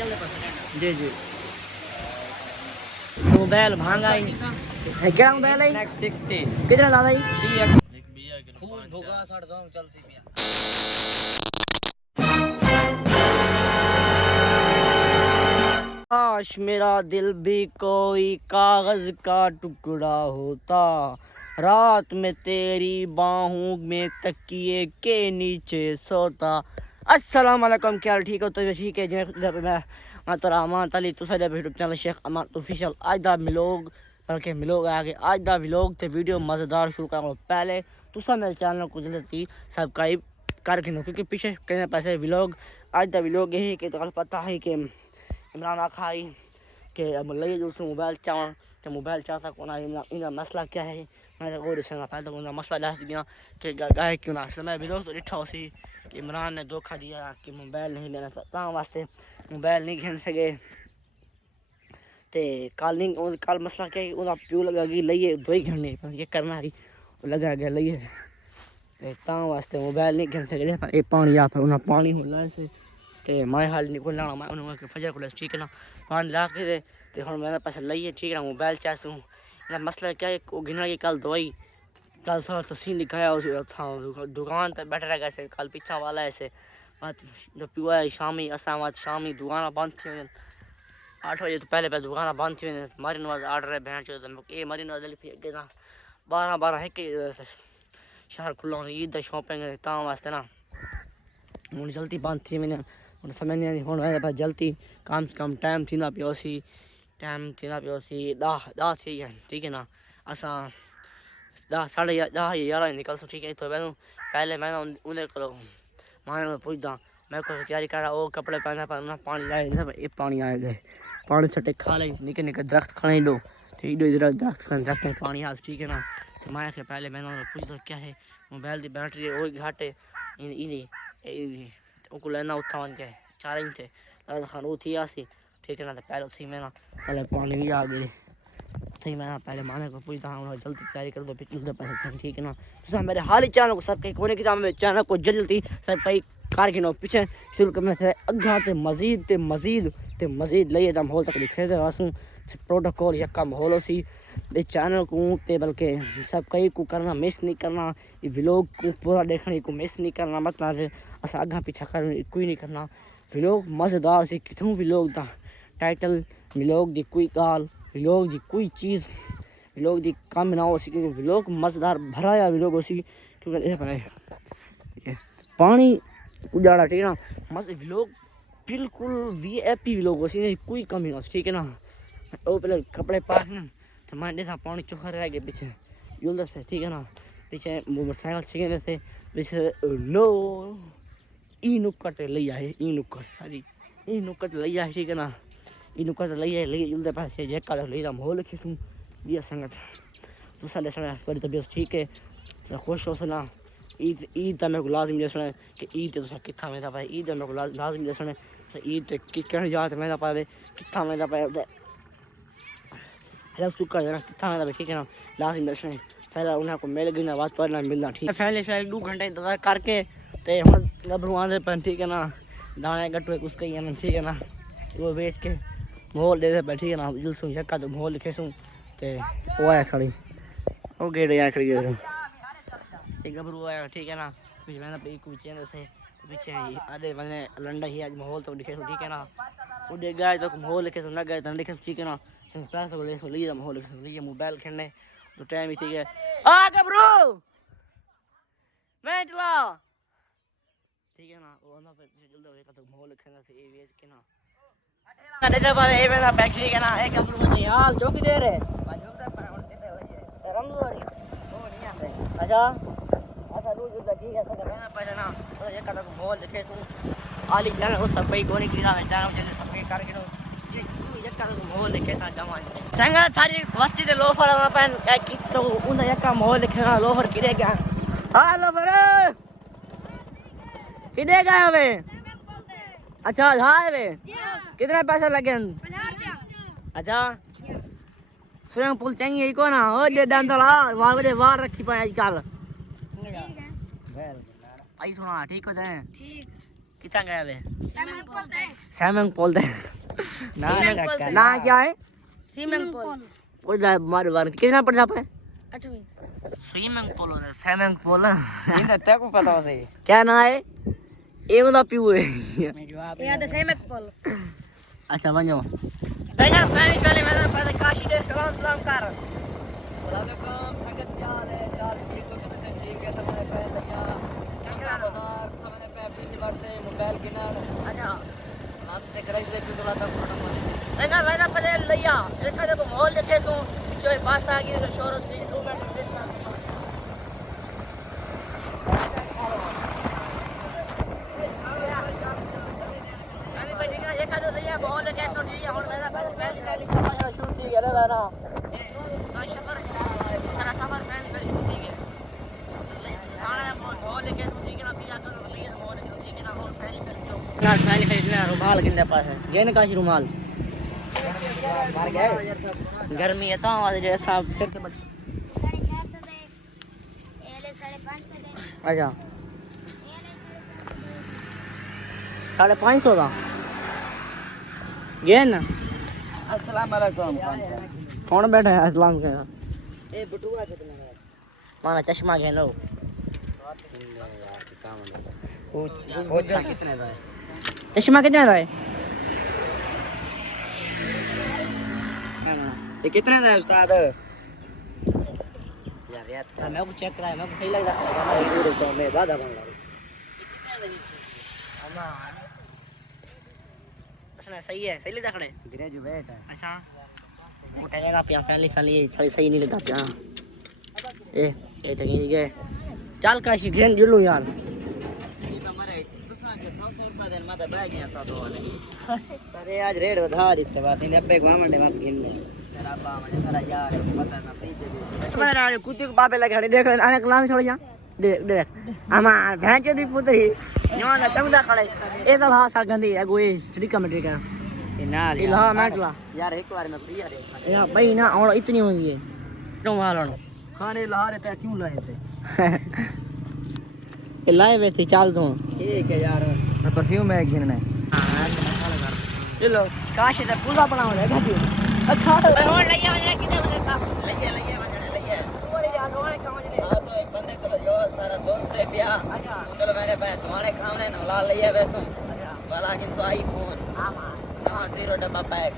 जी जी mobile महंगा ही है क्या मोबाइल है नेक्स्ट 60 कितना दादा जी एक बिया के फूल धोगा 60 चल सी पिया काश मेरा दिल भी कोई कागज का टुकड़ा होता रात में तेरी बाहों में तकिए के नीचे सोता अस्सलाम वालेकुम क्या हाल ठीक हो तो ठीक है मैं तो अमान तली तुसा यूट्यूब चैनल शेख अमान ऑफिशियल आज दा मिलोग बल्कि मिलोग आगे आज दा व्लॉग ते वीडियो मज़ेदार शुरू करूँ पहले तुसा मेरे चैनल को जल्दी सब्सक्राइब कर गिनो क्योंकि पीछे कितने पैसे व्लॉग आज दा व्लॉग यही कि तो पता है कि इमरान आखाई के अब लगे जो उससे मोबाइल चाह तो मोबाइल चाहता कोना इनका मसला क्या है मैं तो और इसका फायदा उनका मसला दस दिया कि गाय क्यों ना समय विरोध तो डिठा उसी कि इमरान ने धोखा दिया कि मोबाइल नहीं लेना ता वास्ते मोबाइल नहीं खेल सके ते कल मसला क्या है उनका प्यू लगा कि लइए दो ही घंटे ये करना ही लगा गया लइए ते ता वास्ते मोबाइल नहीं खेल सके पर ये पानी आप उन्हें पानी होला से ते मैं हाल निकल लाना मैं उन्होंने फजर को ठीक है ना पानी ला के ते हम मेरे पास लइए ठीक है मोबाइल चाहूँ ना मसला क्या है गिना कि कल दवाई कल थोड़ा तो सीन दिखाया उस था दुकान तक बैठे रह गए कल पीछा वाला ऐसे जब पिवा शामी असाम शामी दुकान बंद थी 8 बजे तो पहले दुकान बंद थी मरी नवाज आर्डर है बहन चो ये मरी नवाज अगे ना 12 एक शहर खुला ईद का शॉपिंग ता वास्ते ना हूँ जल्दी बंद थी मैंने हूँ समझ नहीं आती हूँ जल्दी कम से कम टाइम थी पियोसी टाइम थी पियोसी 10 थी गए ठीक है ना असा 10:30 निकल सो ठीक है तो पहले मैं उन्हें करो माने पूछता मैं को तैयारी करा वो कपड़े पहना पर ना पानी लाए सब ये पानी आ गए पानी सटे खा ले निके निके दरख्त खाने दो ठीक दो इधर दरख्त में पानी आ ठीक है ना तो मैं के पहले मैंने पूछता क्या है मोबाइल की बैटरी वो घाटे इन उनको लेना उठा के 4 इंच थे खान वो थी आसी ठीक है ना तो पहले उसी में ना पहले पानी भी आ गए सही मैं पहले माने को पूछता हूँ जल्दी तैयारी कर दो पिछले पैसे ठीक है ना तो मेरे हाल ही चैनल को सब कहीं कोने की मेरे चैनल को जल्दी सब कहीं कार गिनो पीछे शुरू करने से अग्गा ते मजीद लइए दा माहौल तक दिखे वासू प्रोटोकॉल यक्का माहौल सी ये चैनल को ते बल्कि सब कहीं को करना मिस नहीं करना ये व्लॉग को पूरा देखने को मिस नहीं करना मतलब अस अग्गा पीछा कर कोई नहीं करना व्लॉग मज़ेदार सी कितों व्लॉग दा टाइटल व्लॉग दी कोई गाल व्लॉग दी कोई चीज़ व्लॉग दी कम ना हो सी क्योंकि व्लॉग मज़ेदार भराया व्लॉग हो सी क्योंकि पानी उजाड़ा ठीक है ना मस्त व्लॉग बिल्कुल वीआईपी व्लॉग हो सी कोई कमी ना ठीक है ना वो पहले कपड़े पाक ना तो मैं देखा पानी चोखा रह गया पीछे यूल से ठीक है ना पीछे मोटरसाइकिल छिके से पीछे नो ई नुक्कट ले आए ई नुक्कट सारी ई नुक्कट ले आए ठीक है ना ई नुक्कट ले आए ले यूल पास जेका ले रा माहौल खिसू ये संगत दूसरा ले समय पर तबीयत ठीक है तो खुश हो सुना ईद मेरे को लाजमी दसना कि ईद तुसा कित्था में भाई ईद मेरे को लाजमी दसना ईद कि याद में पावे कित्था में पावे हेल्प सुखा देना कितना में ठीक है ना लास्ट में दसने पहले उन्हें को मिल गई ना बात पर ना मिलना ठीक है पहले 2 घंटे इंतजार करके ते हम गबरू आंदे पर ठीक है ना दाने गट्टू कुछ कही है ना ठीक है ना वो बेच के माहौल दे दे ठीक है ना जो सुन शक्का तो माहौल लिखे सुन ते वो आया खड़ी वो गेट आया खड़ी है ते गबरू आया ठीक है ना कुछ मैंने पे कुछ चैनल से पीछे अरे मैंने लंडा ही आज माहौल तो लिखे ठीक है ना उड़े गए तो माहौल लिखे सुन गए तो लिखे ठीक है ना पैसा को ले सो लिए माहौल लिए मोबाइल खेलने तो टाइम ही ठीक है आ गबरू मैं चला ठीक है ना वो ना पे जल्दी होएगा तो माहौल खेलना से ये बेच के ना अरे जब ये मेरा बैग ठीक है ना एक गबरू मुझे यार जो की दे रहे बाजू का पर और सीधे हो जाए रंगोरी वो नहीं आते अच्छा ऐसा रोज उधर ठीक है सब रहना पैसा ना तो ये का माहौल देखे सो आली जाना उस सब पे कोने की ना जाना जैसे सब के कर के माहौल लिखे था जमान संगा सारी वस्ती दे लोफर अपन की तो उन यका माहौल लिखे ना लोफर किरे क्या हां लोफर किदे गए हवे अच्छा हां वे कितने पैसे लगे 50 रुपया अच्छा स्विमिंग पूल चाहिए को ना ओ दे दंदला वार रखी पाए आज कल ठीक है आई सुना ठीक हो जाए ठीक कितना गया वे स्विमिंग पूल है। स्विमिंग पूल दे ना क्या है स्विमिंग पूल वो मारो बार कितना पड़ जाता है 8वीं स्विमिंग पूल है स्विमिंग पूल इंदा तेको पता होसे क्या ना है ये वाला पीऊ है याद है स्विमिंग पूल। अच्छा बनो देखा फैमिली पहले मैंने पहले काशी दे सलाम सलाम कर अस्सलाम वालेकुम संगत प्यार है यार ठीक हो तुम सब ठीक है सब मैंने पहन लिया क्या बाजार तो मैंने पे पीछे बढ़ते मोबाइल किनार अच्छा आपसे क्रश दे पीछे वाला था फोटो में देखा मैंने पहले लिया देखा जब माहौल देखे सो जो बस आ गई तो शोर थी 2 मिनट देखना मैंने बैठ गया देखा तो लिया माहौल देखे सो ठीक है और मेरा पहली सफर शुरू थी गया ना तो सफर मेरा सफर पहली ठीक है खाना माहौल देखे सो ठीक है ना पिया तो लिया माहौल देखे ठीक है ना और पहली ना रुमाल किंदे पास है ये ना काशी रुमाल मार गए गर्मी है तो आज जैसा सिर से बच 450 दे एले 550 दे अच्छा एले 550 का ये ना अस्सलाम वालेकुम कौन बैठा है अस्सलाम के ए बटुआ कितना है माना चश्मा के लो वो कितने का है चश्मा कितने का है ये कितने का है उस्ताद यार यार मैं को चेक कराया मैं को सही लग रहा है हमारे पूरे 100 में वादा बन रहा है सही है सही लगा खड़े ग्रेजुएट है अच्छा वो टंगे ना पिया फैमिली चली सही नहीं लगा पिया ए टंगे गए चल काशी घेन जुलू यार अरे आज रेट बढ़ा दिते बस इन अब्बे को मंडे मत गिन ले तेरा बा मुझे सारा यार पता ना पीछे मेरा कुत्ते को बापे लगे देख आने कलाम छोड़ जा देख देख आमा भैंचो दी पुत्री न्यों ना चमदा खड़े ए तो भाषा गंदी है कोई छड़ी कमेटी का नाल इला मैटला यार एक बार में प्रिया रे या भाई ना और इतनी होगी है क्यों मालूम खाने ला रहे थे क्यों लाए थे ये लाए वे थे चाल तू ठीक है यार मैं परफ्यूम है गिनना है ये लो काशी ते पूजा बनाओ रे गाती अच्छा तो होड़ लइया वने किने वने का लइया वने लइया तोरे यार होने काम ने हां तो एक बंदे को यो सारा दोस्त है प्या अच्छा चलो मैंने पे तुम्हारे खाने न ला लिया वैसे वाला किन सो आईफोन आमा हां 0 डब्बा पैक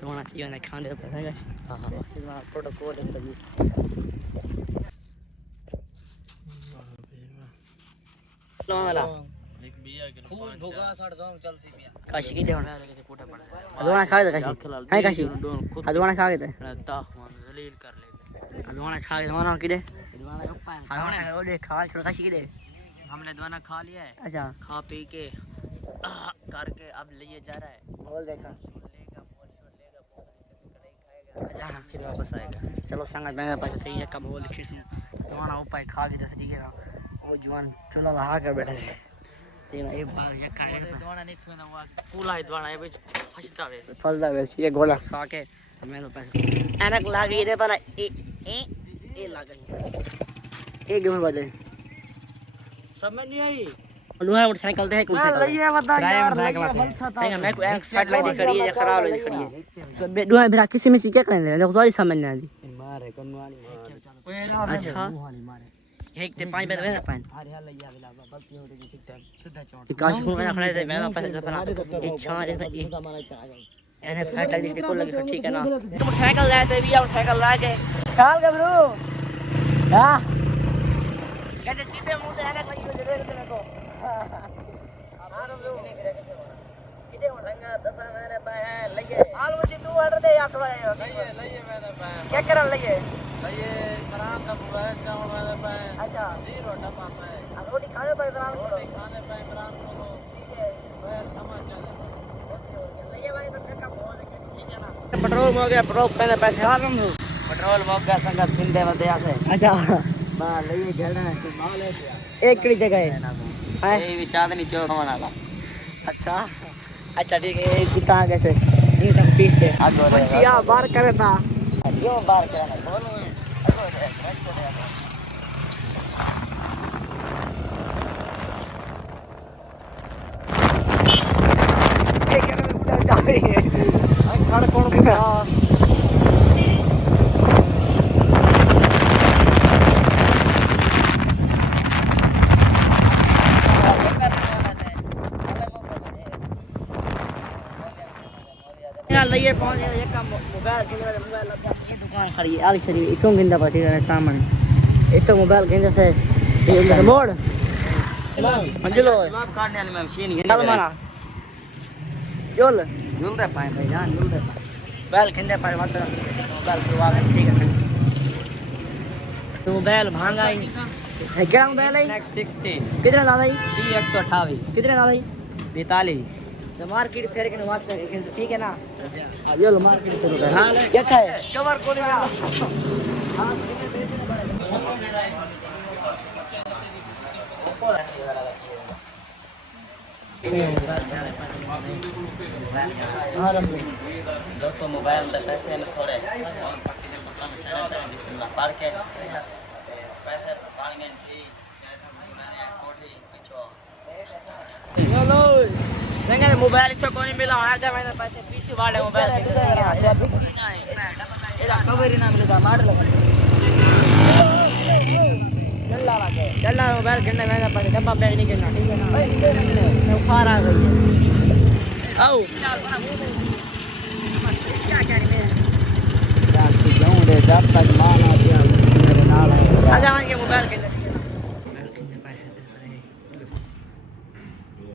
तुम्हारा चाहिए ना खाने तो पता है हां हां तुम्हारा प्रोटोकॉल है सभी लो वाला एक बिया के फूल भोगा 60 चल सी बिया काशी की देवन अदवाना खा गए काशी है काशी अदवाना खा गए दलील कर ले अदवाना खा गए अदवाना की दे दीवाना पप्पा अदवाना वो दे खा छोड़ काशी की दे हमने दीवाना खा लिया है अच्छा खा पी के करके अब लिए जा रहा है बोल देखा लेगा बोल लेगा अच्छा फिर वापस आएगा चलो संगत मेरे पास सही है कब वो लिखी सुन अदवाना ऊपर खा के दस ठीक है वो जवान चुना लगा कर बैठा है तीन एक बार या खाए दीवाना नहीं थमें ना कूला है दीवाना ये फसता वे फलदा वैसे ये गोला खा के मैं तो पैसे एनक लागी रे पर ए लग गई एक गेम बजे सब में नहीं आई लोहा मोटरसाइकिल दे कुछ लइए बता यार साइकिल सही है मैं को एक फट लगी खड़ी है खराब लगी खड़ी है सब दुआ बिना किसी में क्या करने देखो सॉरी समझ नहीं आती मारे कनवाली अच्छा एक ते पानी पे ना पानी अरे यार लइया बिला गलती हो गई ठीक टाइम सीधा चोट काश को मैं खड़े थे मैं पैसे दफना एक छारे में एक एने फट लगी को लगी ठीक है ना तुम साइकिल लाए थे भी और साइकिल ला के काल गबरू हां कहते चिपे मुंह से एने लगी दे तेरे को आरो ब्रो किदे हो रंगा दसा मेरे पे है लइए आल मुझे तू ऑर्डर दे या थोड़ा लइए मैंने पे क्या करन लइए लइए परान का पूरा चावल मैंने पे अच्छा 0 डब्बा पे अब रोटी खाने पर बना रोटी खाने पे इमरान को ठीक है बैल तमाचा लइए भाई तो का बोल ठीक है ना पेट्रोल हो गया पेट्रोल पहले पैसे आ रहा हूं पेट्रोल हो गया संगत सिंधे मध्य से अच्छा बा लइए झलना है तो माल है एक कड़ी जगह है ये भी चांदनी चौक वाला अच्छा अच्छा ठीक है कितना आगे से इनकम पीस से बच्चिया बार करे था क्यों बार करना बोलो खड़ कौन बुला यार लइए पहुंच गया एक काम मोबाइल लग गया ये दुकान खड़ी है आली शरीफ इथों गिंदा पाटी करे सामने इतो मोबाइल गिंदा से ये मोड़ मंजिलो जवाब काटने वाले में मशीन है चल मारा जोल जोल दे पाए भाई जान जोल दे मोबाइल गिंदे पाए मत मोबाइल करवा ठीक है तो मोबाइल महंगा ही है क्या मोबाइल है नेक्स्ट 60 कितना दादा ही सी 128 कितना दादा ही 42 तो मार्केट फेर के बात करें ठीक है ना ये लो मार्केट चलो कर हां क्या है कवर को ना हां दोस्तों मोबाइल में पैसे में थोड़े पट्टी में पकड़ा में चैनल पे बिस्मिल्लाह पढ़ के पैसे पाएंगे जी मैंने कोठी पिछो लो नहीं मोबाइल तो कोई मिला आजा मैंने पैसे पीसी वाले मोबाइल ये कवर ही ना मिलेगा मॉडल चल मोबाइल गिरने में पैसे डब्बा बैग नहीं गिरना ठीक है ना बुखार आ गई है आओ क्या क्या रे मैं जाऊं रे जब तक मान आ गया मेरे नाल है आजा आएंगे मोबाइल के